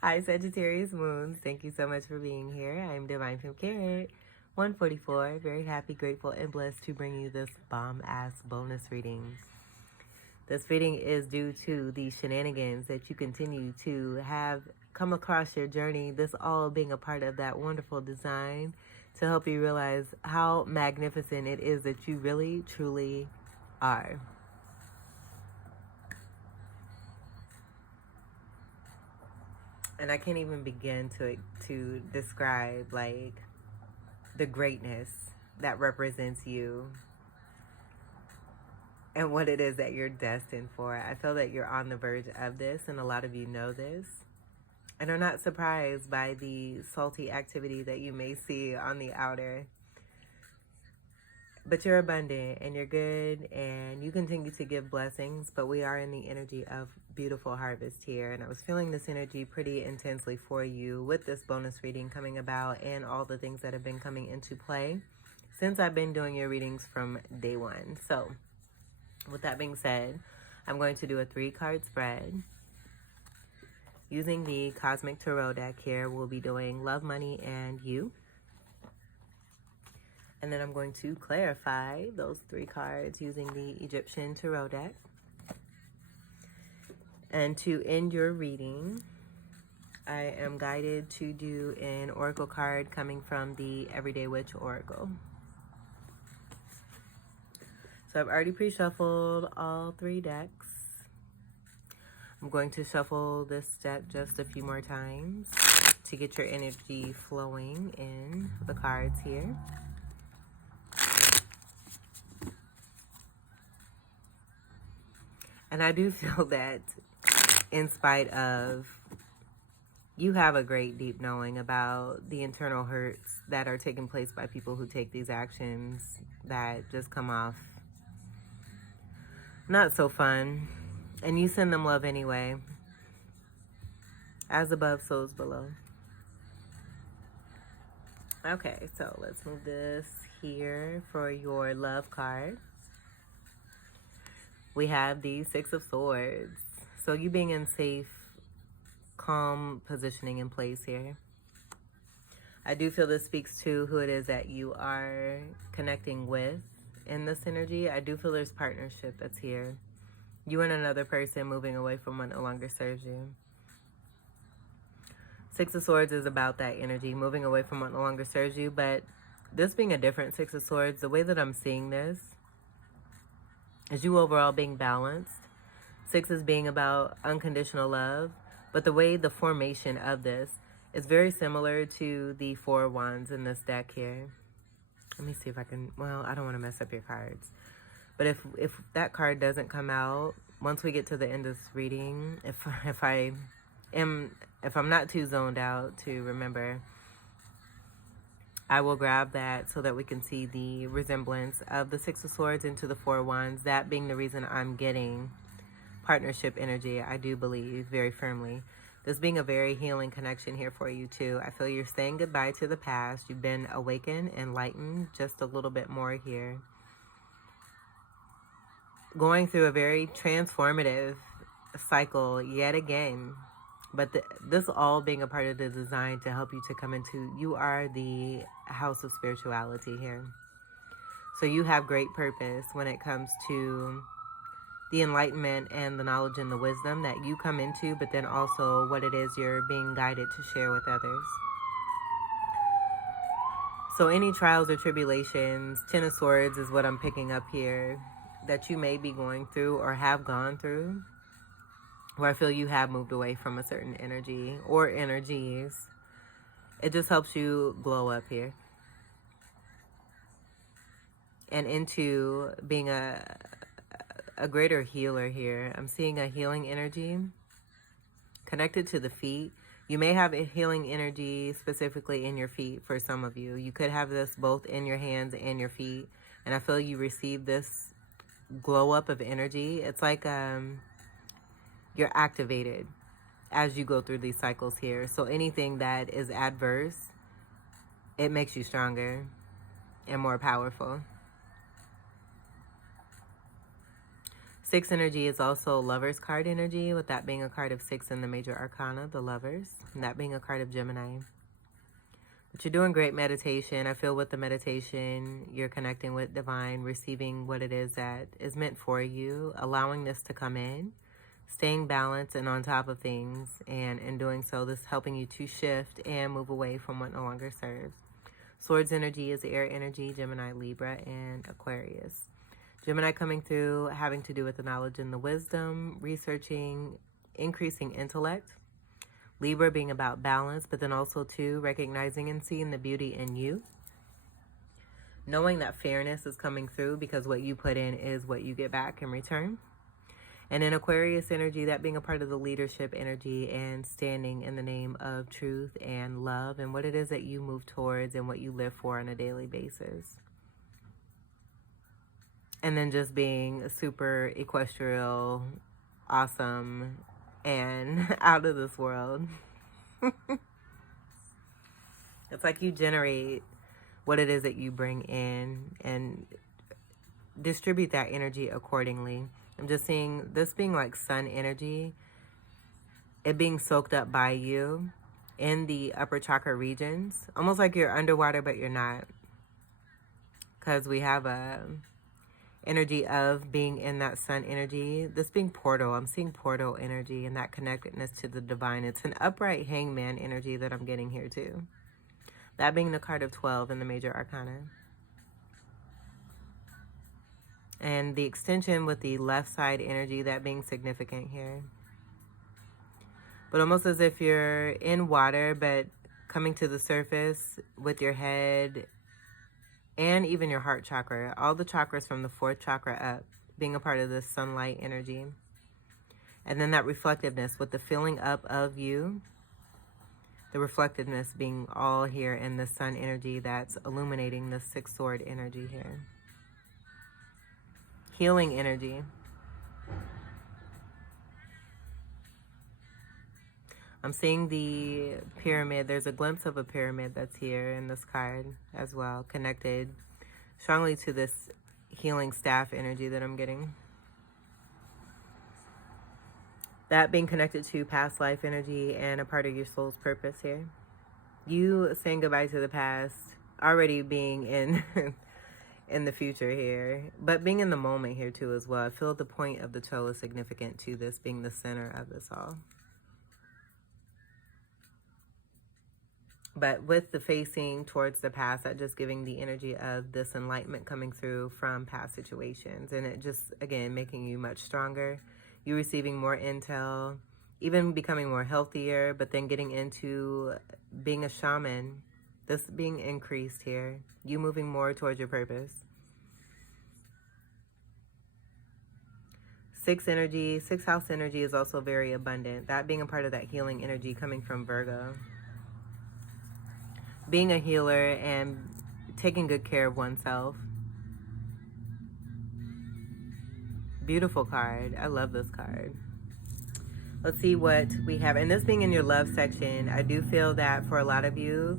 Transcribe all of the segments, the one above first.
Hi, Sagittarius Moons. Thank you so much for being here. I'm Divine Femme Carrot, 144. Very happy, grateful, and blessed to bring you this bomb-ass bonus reading. This reading is due to the shenanigans that you continue to have come across your journey, this all being a part of that wonderful design to help you realize how magnificent it is that you really, truly are. And I can't even begin to describe like the greatness that represents you and what it is that you're destined for. I feel that you're on the verge of this, and a lot of you know this and are not surprised by the salty activity that you may see on the outer. But you're abundant and you're good and you continue to give blessings, but we are in the energy of beautiful harvest here. And I was feeling this energy pretty intensely for you with this bonus reading coming about and all the things that have been coming into play since I've been doing your readings from day one. So with that being said, I'm going to do a 3-card spread. Using the Cosmic Tarot deck here, we'll be doing love, money, and you. And then I'm going to clarify those 3 cards using the Egyptian Tarot deck. And to end your reading, I am guided to do an oracle card coming from the Everyday Witch Oracle. So I've already pre-shuffled all 3 decks. I'm going to shuffle this deck just a few more times to get your energy flowing in the cards here. And I do feel that in spite of you have a great deep knowing about the internal hurts that are taking place by people who take these actions that just come off not so fun. And you send them love anyway. As above, so is below. Okay, so let's move this here for your love card. We have the 6 of Swords. So you being in safe, calm positioning in place here. I do feel this speaks to who it is that you are connecting with in this energy. I do feel there's partnership that's here. You and another person moving away from what no longer serves you. 6 of Swords is about that energy, moving away from what no longer serves you. But this being a different 6 of Swords, the way that I'm seeing this is you overall being balanced. 6 is being about unconditional love. But the way the formation of this is very similar to the 4 of Wands in this deck here. Let me see if I can, well, I don't want to mess up your cards. But if that card doesn't come out, once we get to the end of this reading, if I'm not too zoned out to remember, I will grab that so that we can see the resemblance of the 6 of Swords into the 4 of Wands. That being the reason I'm getting partnership energy, I do believe very firmly. This being a very healing connection here for you too. I feel you're saying goodbye to the past. You've been awakened, enlightened just a little bit more here. Going through a very transformative cycle yet again. But this all being a part of the design to help you to come into, you are the house of spirituality here. So you have great purpose when it comes to the enlightenment and the knowledge and the wisdom that you come into, but then also what it is you're being guided to share with others. So any trials or tribulations, 10 of Swords is what I'm picking up here, that you may be going through or have gone through, where I feel you have moved away from a certain energy or energies. It just helps you glow up here. And into being a greater healer here. I'm seeing a healing energy connected to the feet. You may have a healing energy specifically in your feet for some of you. You could have this both in your hands and your feet. And I feel you receive this glow up of energy. It's like you're activated as you go through these cycles here. So anything that is adverse, it makes you stronger and more powerful. Six energy is also Lover's card energy, with that being a card of 6 in the major arcana, the Lovers, and that being a card of Gemini. But you're doing great meditation. I feel with the meditation, you're connecting with divine, receiving what it is that is meant for you, allowing this to come in, staying balanced and on top of things, and in doing so, this helping you to shift and move away from what no longer serves. Swords energy is air energy, Gemini, Libra, and Aquarius. Gemini coming through, having to do with the knowledge and the wisdom, researching, increasing intellect. Libra being about balance, but then also too recognizing and seeing the beauty in you. Knowing that fairness is coming through because what you put in is what you get back in return. And in Aquarius energy, that being a part of the leadership energy and standing in the name of truth and love and what it is that you move towards and what you live for on a daily basis. And then just being super equestrial, awesome, and out of this world. It's like you generate what it is that you bring in and distribute that energy accordingly. I'm just seeing this being like sun energy, it being soaked up by you in the upper chakra regions. Almost like you're underwater, but you're not. Because we have a energy of being in that sun energy. This being portal, I'm seeing portal energy and that connectedness to the divine. It's an upright hangman energy that I'm getting here too. That being the card of 12 in the major arcana. And the extension with the left side energy, that being significant here. But almost as if you're in water, but coming to the surface with your head and even your heart chakra, all the chakras from the 4th chakra up, being a part of this sunlight energy. And then that reflectiveness with the filling up of you, the reflectiveness being all here in the sun energy that's illuminating the 6th sword energy here. Healing energy. I'm seeing the pyramid. There's a glimpse of a pyramid that's here in this card as well, connected strongly to this healing staff energy that I'm getting. That being connected to past life energy and a part of your soul's purpose here. You saying goodbye to the past, already being in in the future here, but being in the moment here too as well. I feel the point of the toe is significant to this being the center of this all. But with the facing towards the past, that just giving the energy of this enlightenment coming through from past situations. And it just, again, making you much stronger. You receiving more intel, even becoming more healthier, but then getting into being a shaman. This being increased here. You moving more towards your purpose. 6 energy, 6th house energy is also very abundant. That being a part of that healing energy coming from Virgo. Being a healer and taking good care of oneself. Beautiful card. I love this card. Let's see what we have. And this being in your love section, I do feel that for a lot of you,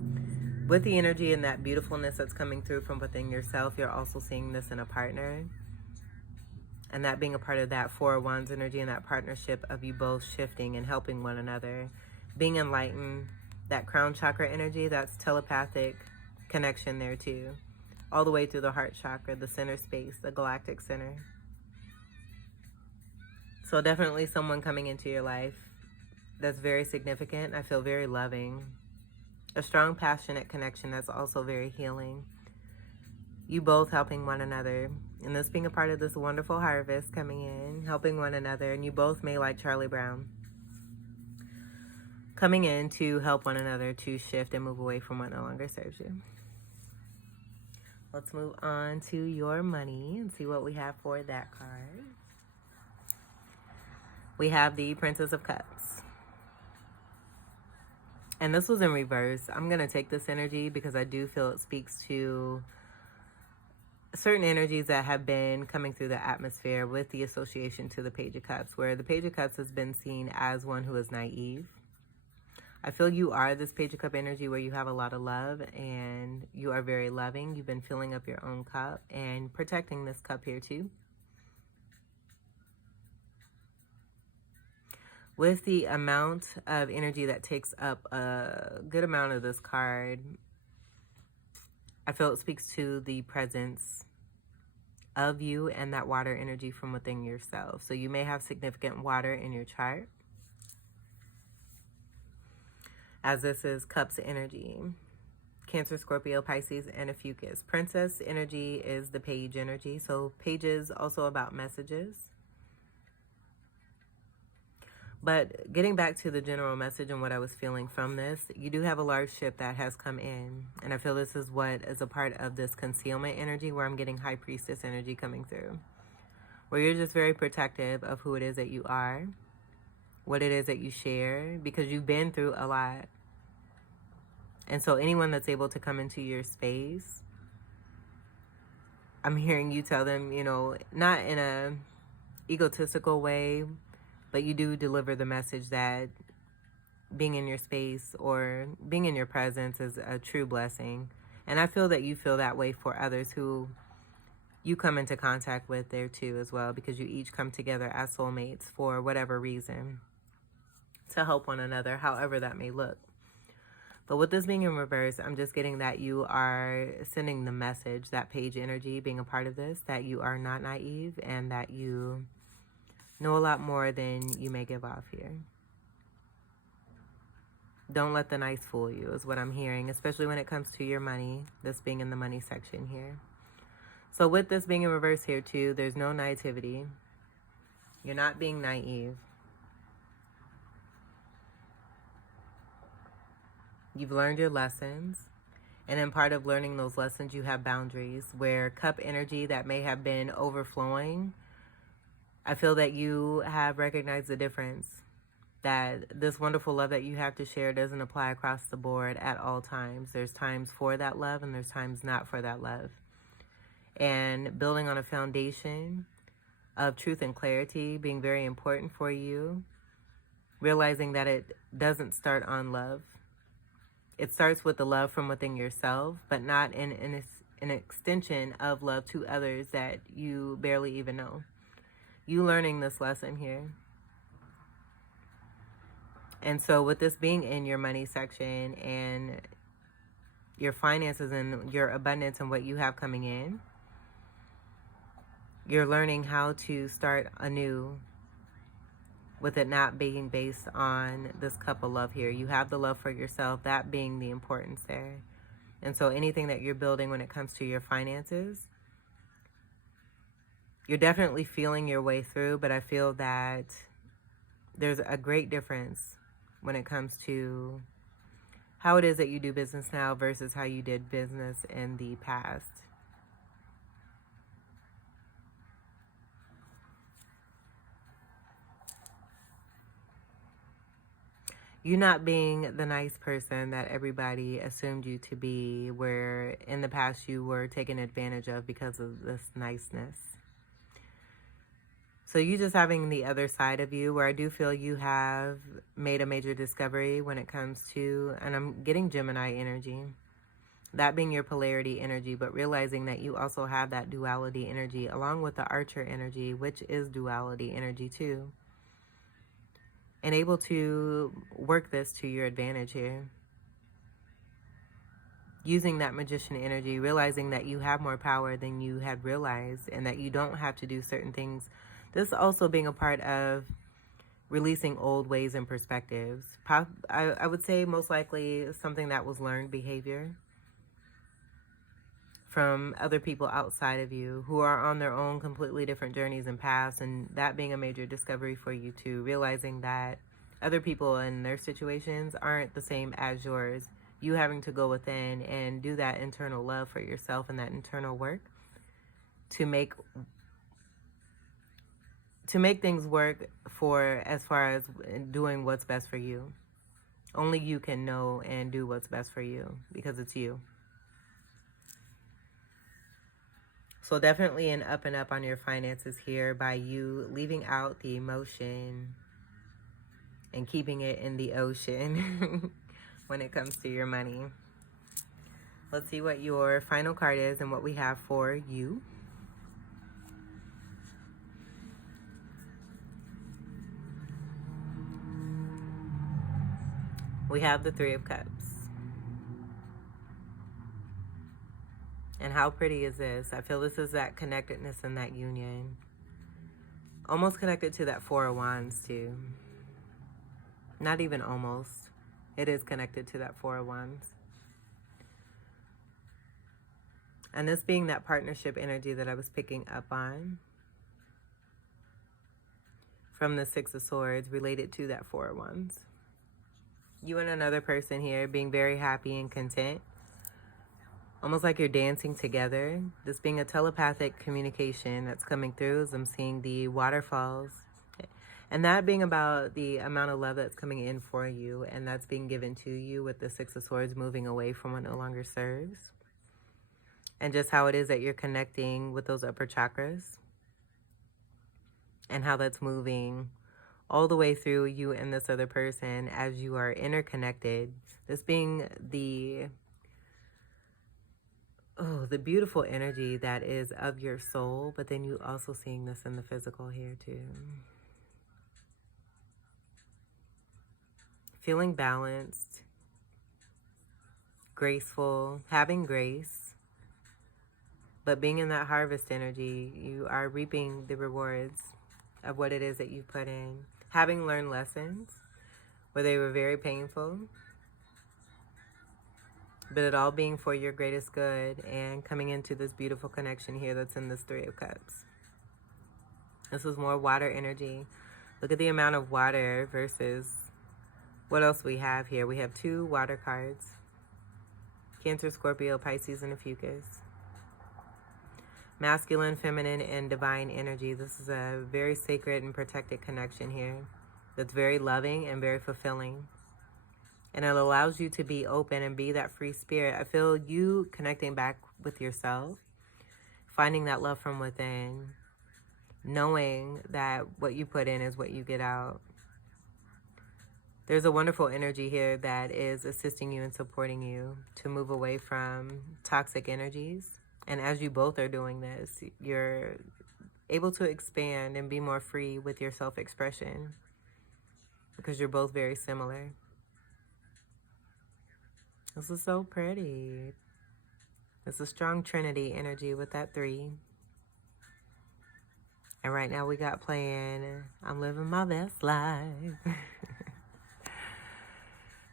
with the energy and that beautifulness that's coming through from within yourself, you're also seeing this in a partner. And that being a part of that 4 of Wands energy and that partnership of you both shifting and helping one another. Being enlightened. That crown chakra energy, that's telepathic connection there too. All the way through the heart chakra, the center space, the galactic center. So definitely someone coming into your life that's very significant. I feel very loving. A strong, passionate connection that's also very healing. You both helping one another. And this being a part of this wonderful harvest coming in, helping one another. And you both may like Charlie Brown. Coming in to help one another to shift and move away from what no longer serves you. Let's move on to your money and see what we have for that card. We have the Princess of Cups. And this was in reverse. I'm going to take this energy because I do feel it speaks to certain energies that have been coming through the atmosphere with the association to the Page of Cups, where the Page of Cups has been seen as one who is naive. I feel you are this Page of Cup energy where you have a lot of love and you are very loving. You've been filling up your own cup and protecting this cup here too. With the amount of energy that takes up a good amount of this card, I feel it speaks to the presence of you and that water energy from within yourself. So you may have significant water in your chart, as this is Cups energy. Cancer, Scorpio, Pisces, and a Fucus. Princess energy is the page energy. So pages also about messages. But getting back to the general message and what I was feeling from this, you do have a large ship that has come in. And I feel this is what is a part of this concealment energy, where I'm getting High Priestess energy coming through. Where you're just very protective of who it is that you are, what it is that you share, because you've been through a lot. And so anyone that's able to come into your space, I'm hearing you tell them, you know, not in a egotistical way, but you do deliver the message that being in your space or being in your presence is a true blessing. And I feel that you feel that way for others who you come into contact with there too as well, because you each come together as soulmates for whatever reason to help one another, however that may look. But with this being in reverse, I'm just getting that you are sending the message, that page energy being a part of this, that you are not naive and that you know a lot more than you may give off here. Don't let the nice fool you is what I'm hearing, especially when it comes to your money, this being in the money section here. So with this being in reverse here too, there's no naivety. You're not being naive. You've learned your lessons. And in part of learning those lessons, you have boundaries, where cup energy that may have been overflowing, I feel that you have recognized the difference, that this wonderful love that you have to share doesn't apply across the board at all times. There's times for that love and there's times not for that love. And building on a foundation of truth and clarity being very important for you, realizing that it doesn't start on love. It starts with the love from within yourself, but not in an extension of love to others that you barely even know. You learning this lesson here. And so with this being in your money section and your finances and your abundance and what you have coming in, you're learning how to start anew with it not being based on this cup of love here. You have the love for yourself, that being the importance there. And so anything that you're building when it comes to your finances, you're definitely feeling your way through, but I feel that there's a great difference when it comes to how it is that you do business now versus how you did business in the past. You not being the nice person that everybody assumed you to be, where in the past you were taken advantage of because of this niceness. So you just having the other side of you, where I do feel you have made a major discovery when it comes to, and I'm getting Gemini energy, that being your polarity energy, but realizing that you also have that duality energy along with the Archer energy, which is duality energy too. And able to work this to your advantage here. Using that Magician energy, realizing that you have more power than you had realized and that you don't have to do certain things. This also being a part of releasing old ways and perspectives. I would say most likely something that was learned behavior from other people outside of you who are on their own completely different journeys and paths, and that being a major discovery for you too, realizing that other people and their situations aren't the same as yours. You having to go within and do that internal love for yourself and that internal work to make things work for as far as doing what's best for you. Only you can know and do what's best for you because it's you. So definitely an up and up on your finances here by you leaving out the emotion and keeping it in the ocean when it comes to your money. Let's see what your final card is and what we have for you. We have the Three of Cups. And how pretty is this? I feel this is that connectedness and that union. Almost connected to that Four of Wands too. Not even almost. It is connected to that Four of Wands. And this being that partnership energy that I was picking up on from the Six of Swords related to that Four of Wands. You and another person here being very happy and content. Almost like you're dancing together. This being a telepathic communication that's coming through as I'm seeing the waterfalls. And that being about the amount of love that's coming in for you and that's being given to you with the Six of Swords moving away from what no longer serves. And just how it is that you're connecting with those upper chakras. And how that's moving all the way through you and this other person as you are interconnected. This being the beautiful energy that is of your soul, but then you also seeing this in the physical here too. Feeling balanced, graceful, having grace, but being in that harvest energy, you are reaping the rewards of what it is that you put in. Having learned lessons where they were very painful, but it all being for your greatest good and coming into this beautiful connection here that's in this Three of Cups. This is more water energy. Look at the amount of water versus what else we have here. We have 2 water cards. Cancer, Scorpio, Pisces, and a Fucus. Masculine, feminine, and divine energy. This is a very sacred and protected connection here that's very loving and very fulfilling. And it allows you to be open and be that free spirit. I feel you connecting back with yourself, finding that love from within, knowing that what you put in is what you get out. There's a wonderful energy here that is assisting you and supporting you to move away from toxic energies. And as you both are doing this, you're able to expand and be more free with your self-expression because you're both very similar. This is so pretty. It's a strong Trinity energy with that 3. And right now we got playing I'm Living My Best Life.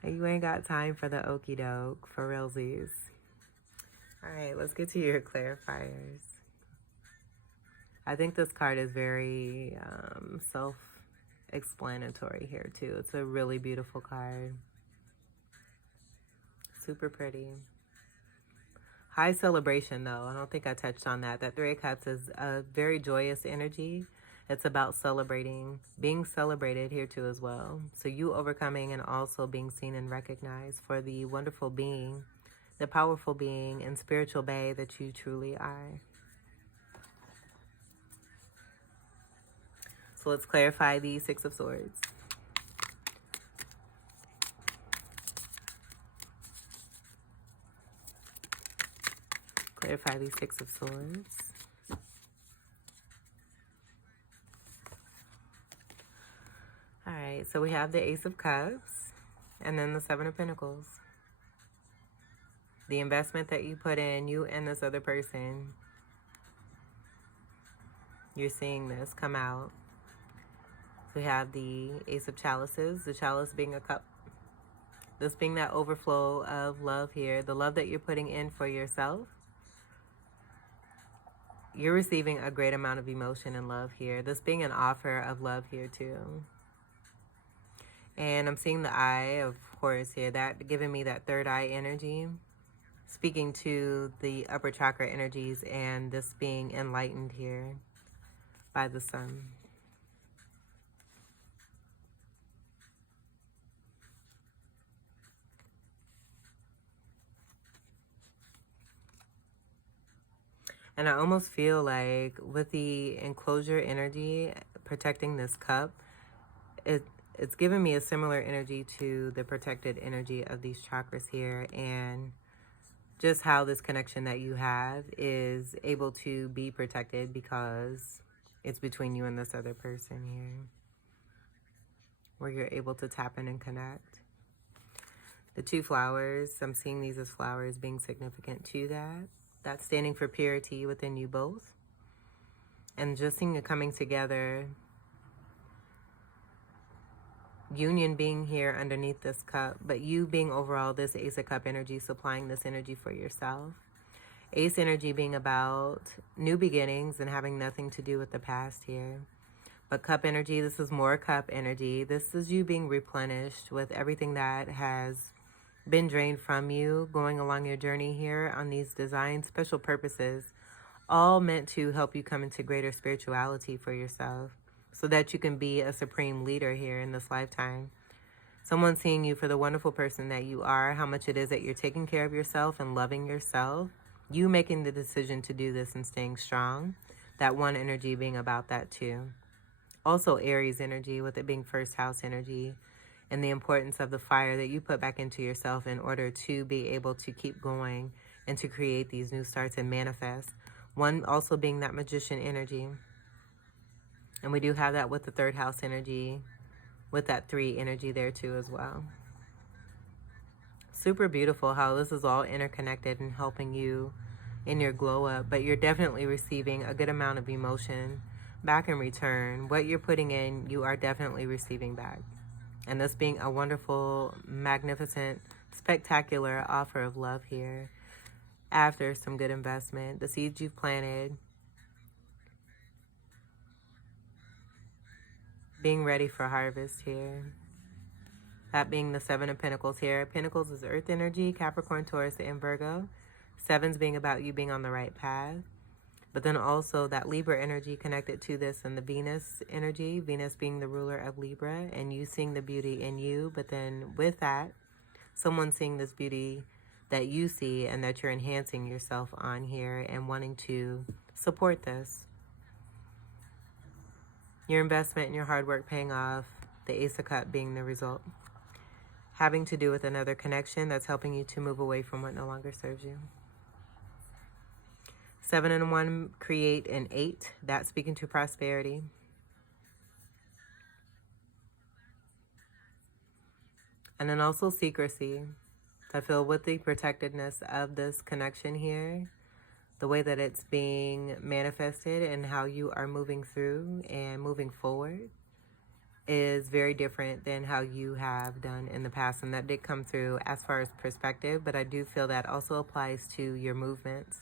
And you ain't got time for the okie doke, for realsies. All right, let's get to your clarifiers. I think this card is very self-explanatory here too. It's a really beautiful card. Super pretty. High celebration though. I don't think I touched on that. That Three of Cups is a very joyous energy. It's about celebrating, being celebrated here too as well. So you overcoming and also being seen and recognized for the wonderful being, the powerful being and spiritual bae that you truly are. So let's clarify the Six of Swords. Clarify the Six of Swords. All right, so we have the Ace of Cups and then the Seven of Pentacles. The investment that you put in, you and this other person, you're seeing this come out. So we have the Ace of Chalices, the chalice being a cup. This being that overflow of love here, the love that you're putting in for yourself. You're receiving a great amount of emotion and love here. This being an offer of love here too. And I'm seeing the Eye of Horus here, that giving me that third eye energy, speaking to the upper chakra energies and this being enlightened here by the sun. And I almost feel like with the enclosure energy protecting this cup, it's given me a similar energy to the protected energy of these chakras here, and just how this connection that you have is able to be protected because it's between you and this other person here, where you're able to tap in and connect. The 2 flowers, I'm seeing these as flowers being significant to that. That's standing for purity within you both. And just seeing it coming together. Union being here underneath this cup, but you being overall this Ace of Cup energy, supplying this energy for yourself. Ace energy being about new beginnings and having nothing to do with the past here. But cup energy, this is more cup energy. This is you being replenished with everything that has been drained from you, going along your journey here on these designed special purposes, all meant to help you come into greater spirituality for yourself so that you can be a supreme leader here in this lifetime. Someone seeing you for the wonderful person that you are, how much it is that you're taking care of yourself and loving yourself. You making the decision to do this and staying strong. That one energy being about that too. Also Aries energy, with it being first house energy, and the importance of the fire that you put back into yourself in order to be able to keep going and to create these new starts and manifest. One also being that magician energy. And we do have that with the third house energy, with that 3 energy there too as well. Super beautiful how this is all interconnected and helping you in your glow up, but you're definitely receiving a good amount of emotion back in return. What you're putting in, you are definitely receiving back. And this being a wonderful, magnificent, spectacular offer of love here after some good investment. The seeds you've planted, being ready for harvest here. That being the 7 of Pentacles here. Pentacles is earth energy, Capricorn, Taurus, and Virgo. 7's being about you being on the right path. But then also that Libra energy connected to this, and the Venus energy, Venus being the ruler of Libra, and you seeing the beauty in you. But then with that, someone seeing this beauty that you see and that you're enhancing yourself on here and wanting to support this. Your investment and your hard work paying off, the Ace of Cups being the result. Having to do with another connection that's helping you to move away from what no longer serves you. 7 and 1 create an 8. That's speaking to prosperity. And then also secrecy. I feel with the protectedness of this connection here, the way that it's being manifested and how you are moving through and moving forward is very different than how you have done in the past. And that did come through as far as perspective, but I do feel that also applies to your movements.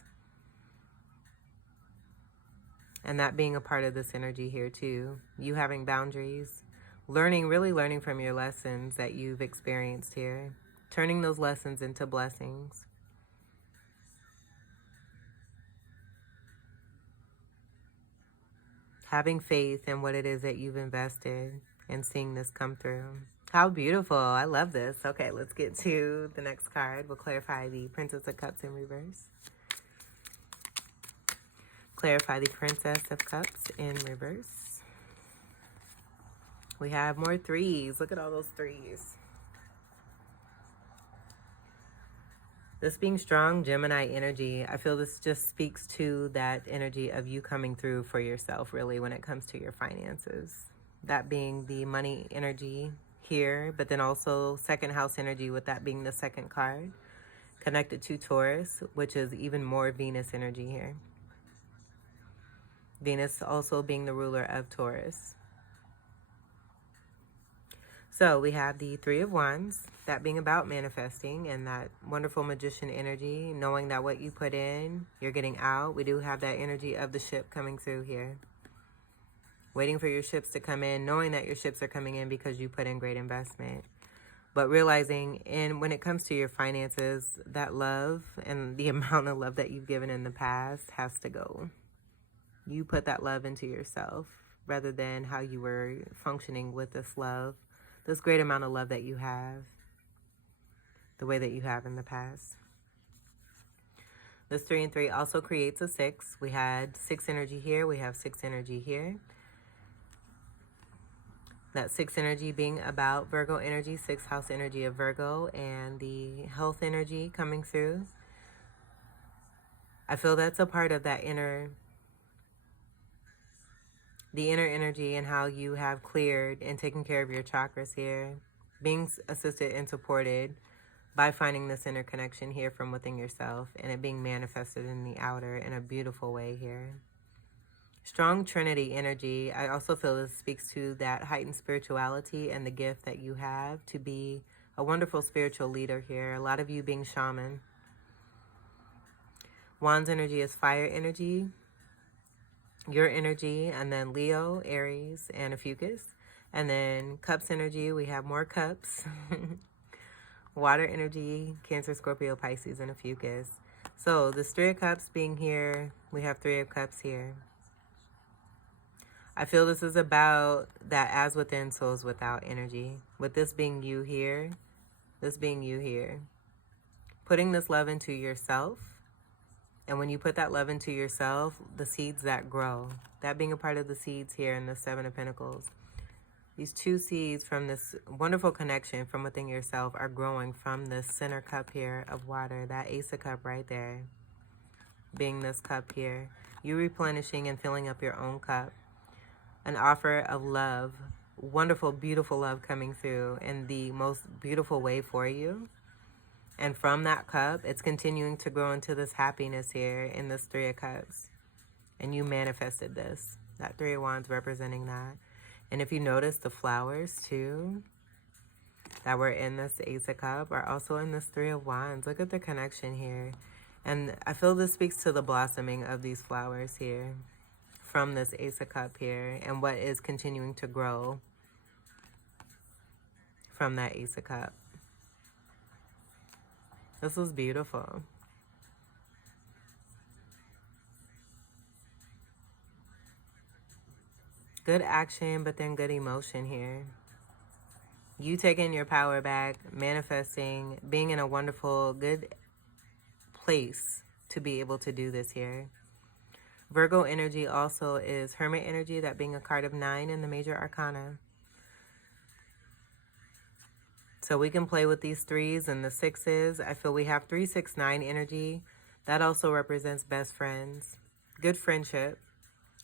And that being a part of this energy here too. You having boundaries, learning, really learning from your lessons that you've experienced here. Turning those lessons into blessings. Having faith in what it is that you've invested and seeing this come through. How beautiful. I love this. Okay, let's get to the next card. We'll clarify the Princess of Cups in reverse. Clarify the Princess of Cups in reverse. We have more 3s. Look at all those 3s. This being strong Gemini energy, I feel this just speaks to that energy of you coming through for yourself, really, when it comes to your finances. That being the money energy here, but then also second house energy, with that being the second card, connected to Taurus, which is even more Venus energy here. Venus also being the ruler of Taurus. So we have the 3 of Wands, that being about manifesting and that wonderful magician energy, knowing that what you put in, you're getting out. We do have that energy of the ship coming through here. Waiting for your ships to come in, knowing that your ships are coming in because you put in great investment. But realizing, and when it comes to your finances, that love and the amount of love that you've given in the past has to go. You put that love into yourself rather than how you were functioning with this love. This great amount of love that you have, the way that you have in the past. This 3 and 3 also creates a 6. We had 6 energy here. We have 6 energy here. That 6 energy being about Virgo energy, 6th house energy of Virgo, and the health energy coming through. I feel that's a part of that the inner energy and how you have cleared and taken care of your chakras here, being assisted and supported by finding this inner connection here from within yourself and it being manifested in the outer in a beautiful way here. Strong Trinity energy. I also feel this speaks to that heightened spirituality and the gift that you have to be a wonderful spiritual leader here. A lot of you being shaman. Wands energy is fire energy, your energy, and then Leo, Aries, and Ophiuchus. And then Cups energy, we have more cups. Water energy, Cancer, Scorpio, Pisces, and Ophiuchus. So this Three of Cups being here, we have Three of Cups here. I feel this is about that as within, so is without energy. With this being you here, this being you here. Putting this love into yourself. And when you put that love into yourself, the seeds that grow. That being a part of the seeds here in the Seven of Pentacles. These two seeds from this wonderful connection from within yourself are growing from this center cup here of water. That Ace of Cup right there. Being this cup here. You replenishing and filling up your own cup. An offer of love. Wonderful, beautiful love coming through in the most beautiful way for you. And from that cup, it's continuing to grow into this happiness here in this Three of Cups. And you manifested this. That Three of Wands representing that. And if you notice, the flowers too that were in this Ace of Cup are also in this Three of Wands. Look at the connection here. And I feel this speaks to the blossoming of these flowers here from this Ace of Cup here and what is continuing to grow from that Ace of Cup. This was beautiful. Good action, but then good emotion here. You taking your power back, manifesting, being in a wonderful, good place to be able to do this here. Virgo energy also is Hermit energy, that being a card of 9 in the major arcana. So we can play with these 3s and the 6s. I feel we have 3, 6, 9 energy. That also represents best friends, good friendship.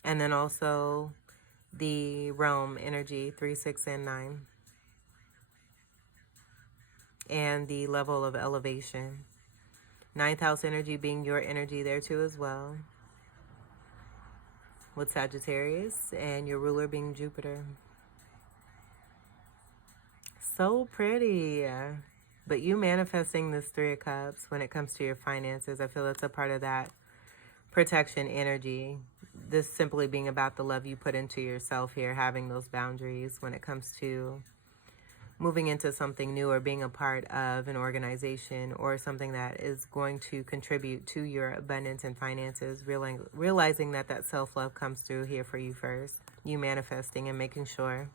And then also the realm energy, 3, 6, and 9. And the level of elevation. 9th house energy being your energy there too as well. With Sagittarius and your ruler being Jupiter. So pretty. But you manifesting this Three of Cups when it comes to your finances, I feel it's a part of that protection energy. This simply being about the love you put into yourself here, having those boundaries when it comes to moving into something new or being a part of an organization or something that is going to contribute to your abundance and finances, realizing that that self-love comes through here for you first. You manifesting and making sure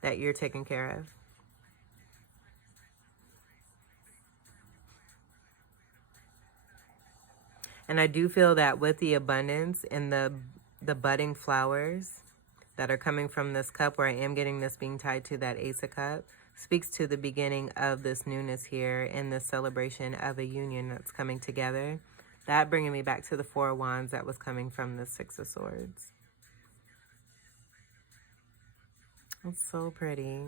that you're taken care of. And I do feel that with the abundance and the budding flowers that are coming from this cup, where I am getting this being tied to that Ace of Cup, speaks to the beginning of this newness here and the celebration of a union that's coming together. That bringing me back to the Four of Wands that was coming from the Six of Swords. It's so pretty.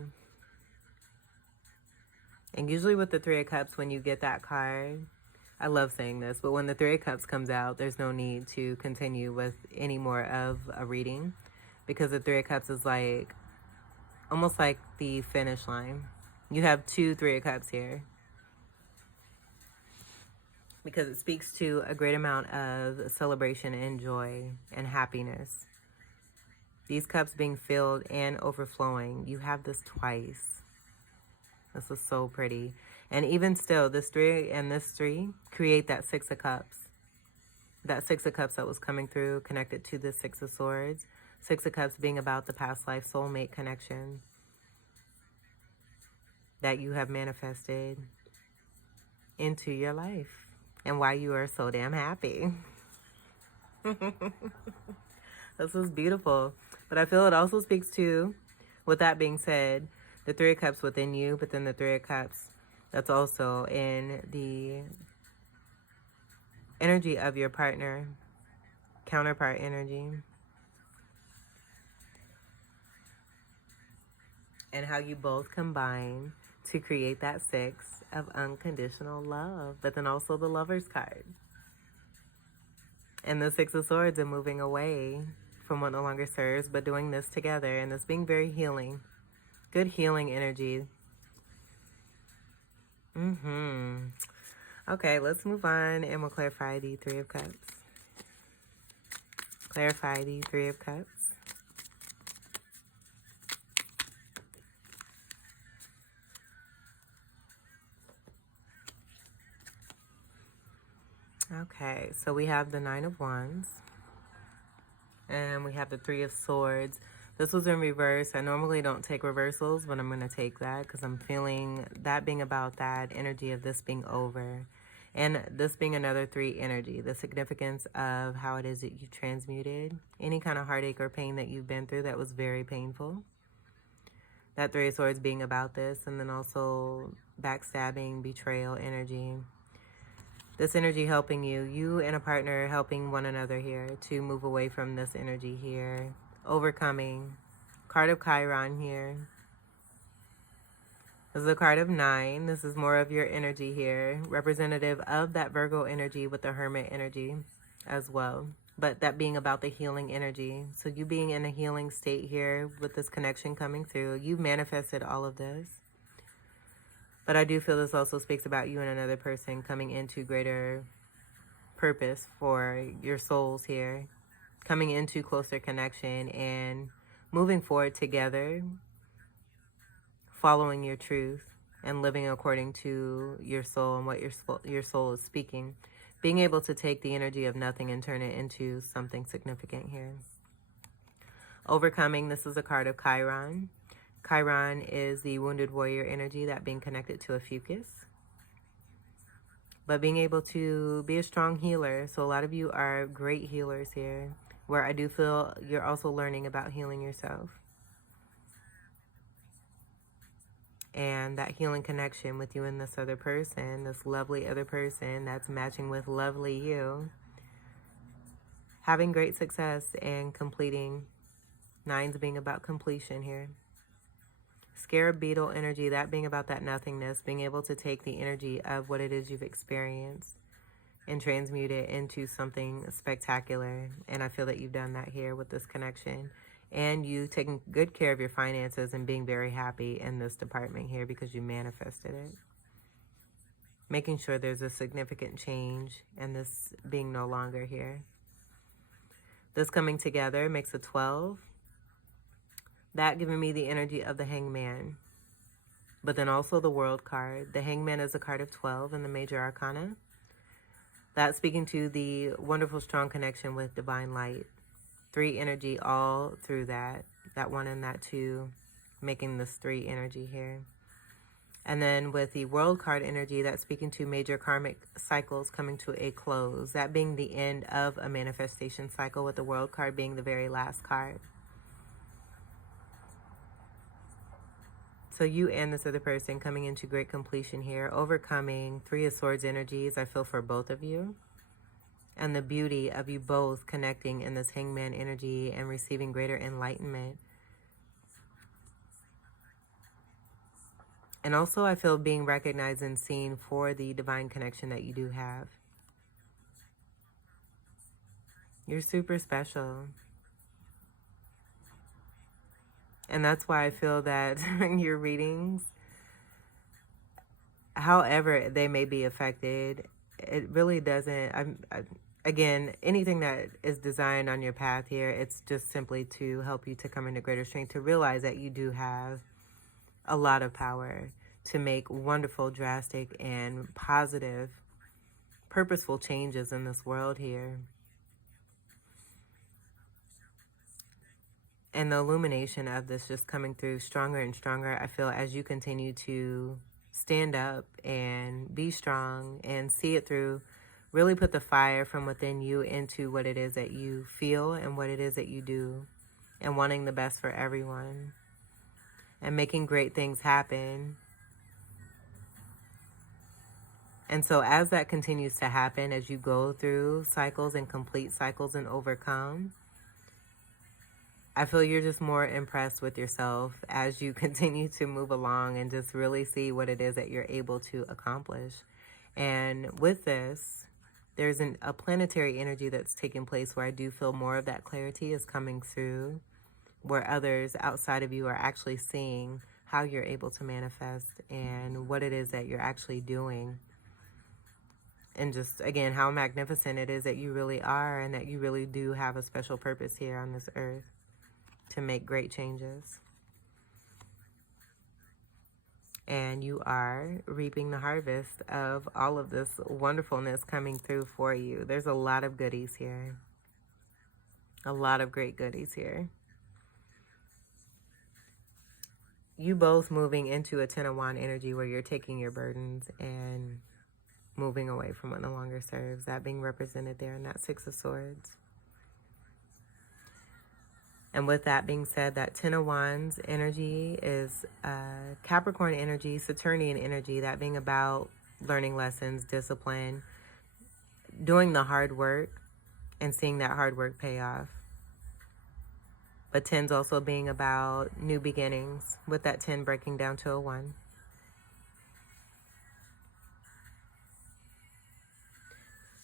And usually with the Three of Cups, when you get that card, I love saying this, but when the Three of Cups comes out, there's no need to continue with any more of a reading, because the Three of Cups is like, almost like the finish line. You have 2 Three of Cups here, because it speaks to a great amount of celebration and joy and happiness. These cups being filled and overflowing. You have this twice. This is so pretty. And even still, this 3 and this 3 create that 6 of Cups. That 6 of Cups that was coming through, connected to the 6 of Swords. 6 of Cups being about the past life soulmate connection that you have manifested into your life. And why you are so damn happy. This is beautiful. But I feel it also speaks to, with that being said, the 3 of Cups within you, but then the 3 of Cups that's also in the energy of your partner, counterpart energy. And how you both combine to create that 6 of unconditional love, but then also the Lover's card. And the 6 of Swords and moving away from what no longer serves, but doing this together, and this being very healing. Good healing energy. Okay, let's move on and we'll clarify the 3 of Cups. Clarify the 3 of Cups. Okay, so we have the 9 of Wands. And we have the 3 of Swords. This was in reverse. I normally don't take reversals, but I'm going to take that because I'm feeling that being about that energy of this being over. And this being another 3 energy, the significance of how it is that you transmuted any kind of heartache or pain that you've been through that was very painful. That 3 of Swords being about this, and then also backstabbing, betrayal energy. This energy helping you and a partner helping one another here to move away from this energy here. Overcoming. Card of Chiron here. This is a card of 9. This is more of your energy here. Representative of that Virgo energy with the Hermit energy as well. But that being about the healing energy. So you being in a healing state here with this connection coming through. You've manifested all of this. But I do feel this also speaks about you and another person coming into greater purpose for your souls here. Coming into closer connection and moving forward together. Following your truth and living according to your soul and what your soul is speaking. Being able to take the energy of nothing and turn it into something significant here. Overcoming, this is a card of Chiron. Chiron is the wounded warrior energy, that being connected to a fucus. But being able to be a strong healer. So a lot of you are great healers here, where I do feel you're also learning about healing yourself. And that healing connection with you and this other person, this lovely other person that's matching with lovely you. Having great success and completing. 9s being about completion here. Scarab beetle energy, that being about that nothingness, being able to take the energy of what it is you've experienced and transmute it into something spectacular. And I feel that you've done that here with this connection. And you taking good care of your finances and being very happy in this department here because you manifested it. Making sure there's a significant change and this being no longer here. This coming together makes a 12. That giving me the energy of the Hangman. But then also the World card. The Hangman is a card of 12 in the Major Arcana. That's speaking to the wonderful, strong connection with divine light. 3 energy all through that. That 1 and that 2. Making this 3 energy here. And then with the World card energy, that's speaking to major karmic cycles coming to a close. That being the end of a manifestation cycle, with the World card being the very last card. So you and this other person coming into great completion here. Overcoming 3 of Swords energies, I feel, for both of you. And the beauty of you both connecting in this Hangman energy and receiving greater enlightenment. And also I feel being recognized and seen for the divine connection that you do have. You're super special. And that's why I feel that your readings, however they may be affected, it really doesn't, again, anything that is designed on your path here, it's just simply to help you to come into greater strength, to realize that you do have a lot of power to make wonderful, drastic, and positive, purposeful changes in this world here. And the illumination of this just coming through stronger and stronger, I feel, as you continue to stand up and be strong and see it through. Really put the fire from within you into what it is that you feel and what it is that you do, and wanting the best for everyone and making great things happen. And so as that continues to happen, as you go through cycles and complete cycles and overcome, I feel you're just more impressed with yourself as you continue to move along and just really see what it is that you're able to accomplish. And with this, there's a planetary energy that's taking place where I do feel more of that clarity is coming through, where others outside of you are actually seeing how you're able to manifest and what it is that you're actually doing. And just, again, how magnificent it is that you really are and that you really do have a special purpose here on this earth to make great changes. And you are reaping the harvest of all of this wonderfulness coming through for you. There's a lot of goodies here. A lot of great goodies here. You both moving into a 10 of Wands energy where you're taking your burdens and moving away from what no longer serves. That being represented there in that 6 of Swords. And with that being said, that 10 of Wands energy is Capricorn energy, Saturnian energy, that being about learning lessons, discipline, doing the hard work, and seeing that hard work pay off. But 10's also being about new beginnings, with that 10 breaking down to a 1.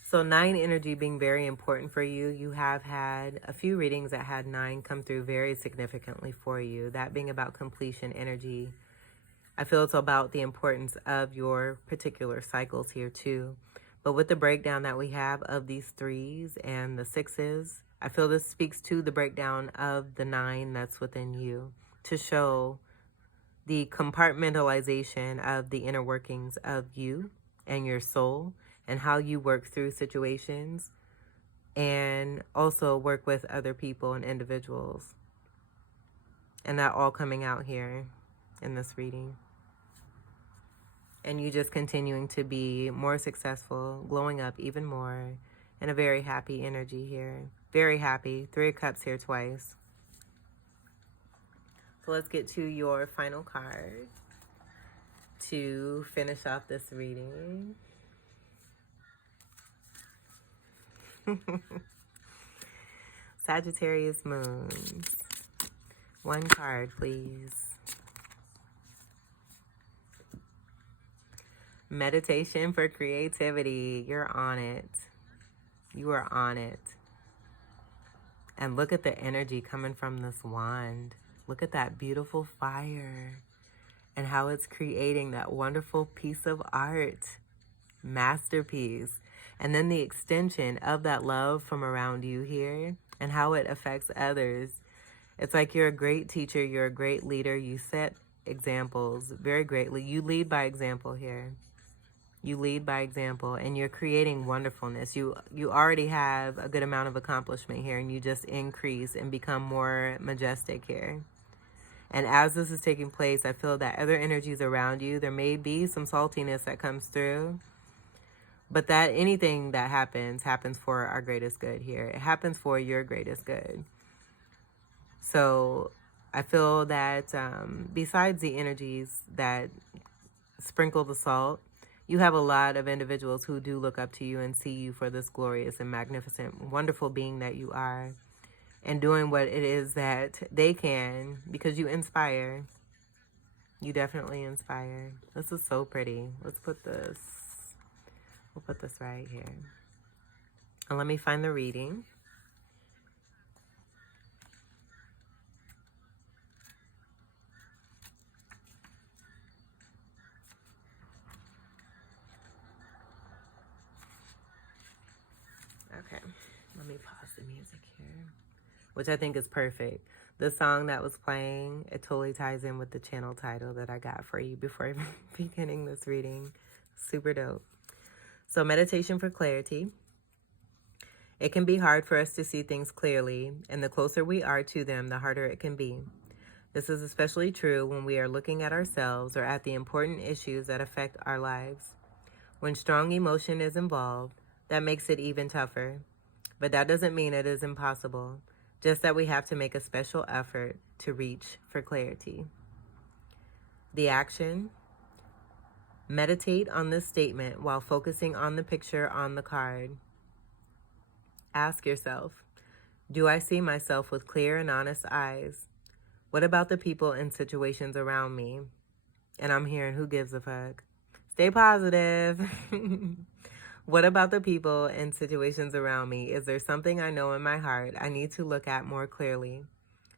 So 9 energy being very important for you. You have had a few readings that had 9 come through very significantly for you. That being about completion energy. I feel it's about the importance of your particular cycles here too. But with the breakdown that we have of these 3s and the 6s, I feel this speaks to the breakdown of the 9 that's within you to show the compartmentalization of the inner workings of you and your soul and how you work through situations and also work with other people and individuals. And that all coming out here in this reading. And you just continuing to be more successful, glowing up even more, and a very happy energy here. Very happy. 3 of Cups here twice. So let's get to your final card to finish off this reading. Sagittarius moons. 1 card, please. Meditation for creativity. You're on it. You are on it. And look at the energy coming from this wand. Look at that beautiful fire and how it's creating that wonderful piece of art. Masterpiece. And then the extension of that love from around you here and how it affects others. It's like you're a great teacher. You're a great leader. You set examples very greatly. You lead by example here. You lead by example, and you're creating wonderfulness. You already have a good amount of accomplishment here, and you just increase and become more majestic here. And as this is taking place, I feel that other energies around you, there may be some saltiness that comes through, but that anything that happens for our greatest good here. It happens for your greatest good. So I feel that besides the energies that sprinkle the salt, you have a lot of individuals who do look up to you and see you for this glorious and magnificent, wonderful being that you are, and doing what it is that they can, because you inspire. You definitely inspire. This is so pretty. Let's put this, we'll put this right here. And let me find the reading. Okay, let me pause the music here, which I think is perfect. The song that was playing, it totally ties in with the channel title that I got for you before beginning this reading. Super dope. So meditation for clarity. It can be hard for us to see things clearly, and the closer we are to them, the harder it can be. This is especially true when we are looking at ourselves or at the important issues that affect our lives. When strong emotion is involved, that makes it even tougher. But that doesn't mean it is impossible, just that we have to make a special effort to reach for clarity. The action: meditate on this statement while focusing on the picture on the card. Ask yourself, Do I see myself with clear and honest eyes? What about the people and situations around me? And I'm hearing, who gives a fuck? Stay positive. What about the people and situations around me? Is there something I know in my heart I need to look at more clearly?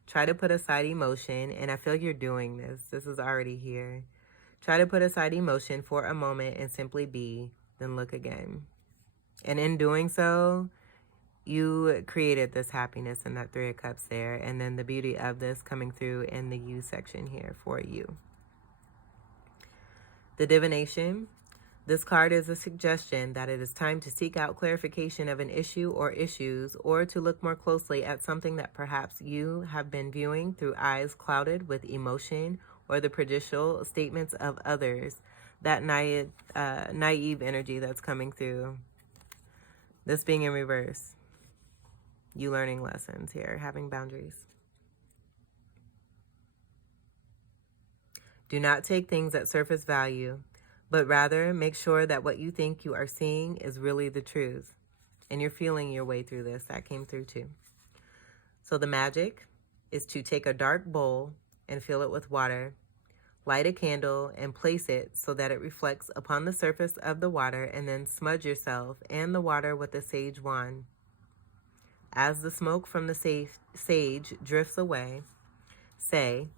Try to put aside emotion, and I feel you're doing this. This is already here. Try to put aside emotion for a moment and simply be, then look again. And in doing so, you created this happiness in that Three of Cups there, and then the beauty of this coming through in the you section here for you. The divination. This card is a suggestion that it is time to seek out clarification of an issue or issues, or to look more closely at something that perhaps you have been viewing through eyes clouded with emotion or the prejudicial statements of others. That naive energy that's coming through. This being in reverse. You learning lessons here, having boundaries. Do not take things at surface value, but rather make sure that what you think you are seeing is really the truth. And you're feeling your way through this. That came through too. So the magic is to take a dark bowl and fill it with water. Light a candle and place it so that it reflects upon the surface of the water, and then smudge yourself and the water with a sage wand. As the smoke from the sage drifts away, say,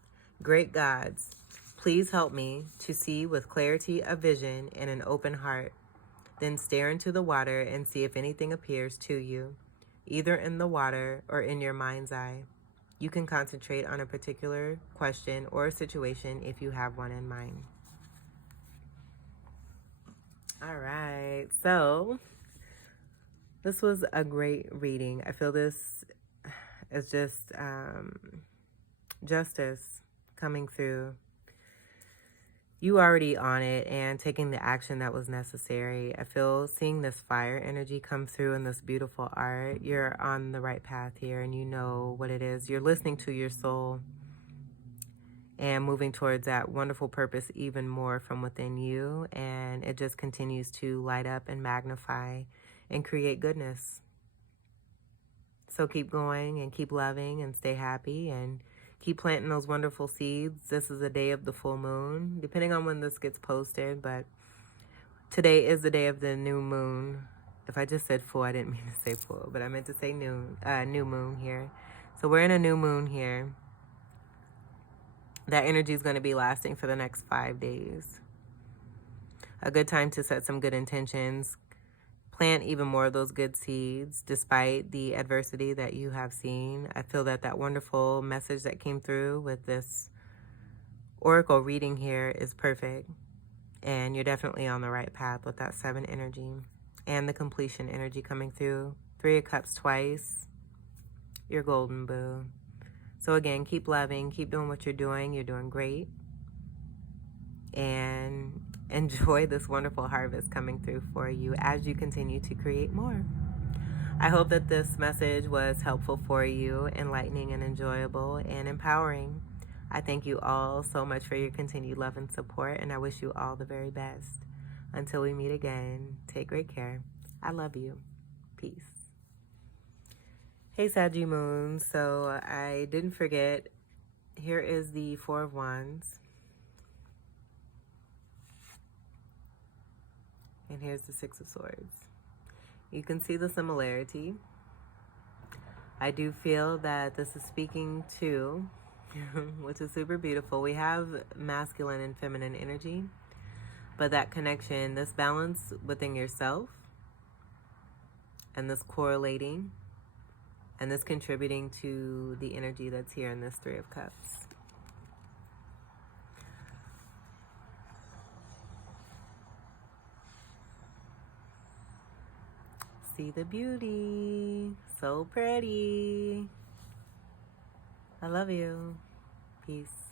"Great gods, please help me to see with clarity of vision and an open heart." Then stare into the water and see if anything appears to you, either in the water or in your mind's eye. You can concentrate on a particular question or situation if you have one in mind. All right, so this was a great reading. I feel this is just justice coming through. You already on it and taking the action that was necessary. I feel seeing this fire energy come through in this beautiful art. You're on the right path here, and you know what it is. You're listening to your soul and moving towards that wonderful purpose even more from within you. And it just continues to light up and magnify and create goodness. So keep going and keep loving and stay happy and keep planting those wonderful seeds. This is a day of the full moon, depending on when this gets posted, but today is the day of the new moon. If I just said full, I didn't mean to say full, but I meant to say new moon here. So we're in a new moon here. That energy is going to be lasting for the next 5 days. A good time to set some good intentions. Plant even more of those good seeds despite the adversity that you have seen. I feel that that wonderful message that came through with this oracle reading here is perfect. And you're definitely on the right path with that 7 energy and the completion energy coming through. 3 of Cups twice. You're golden, boo. So again, keep loving, keep doing what you're doing. You're doing great. And enjoy this wonderful harvest coming through for you as you continue to create more. I hope that this message was helpful for you, enlightening and enjoyable and empowering. I thank you all so much for your continued love and support, and I wish you all the very best. Until we meet again, take great care. I love you. Peace. Hey, Saggy Moon. So I didn't forget, here is the 4 of Wands. And here's the 6 of Swords. You can see the similarity. I do feel that this is speaking to, which is super beautiful. We have masculine and feminine energy, but that connection, this balance within yourself, and this correlating, and this contributing to the energy that's here in this 3 of Cups. See the beauty. So pretty. I love you. Peace.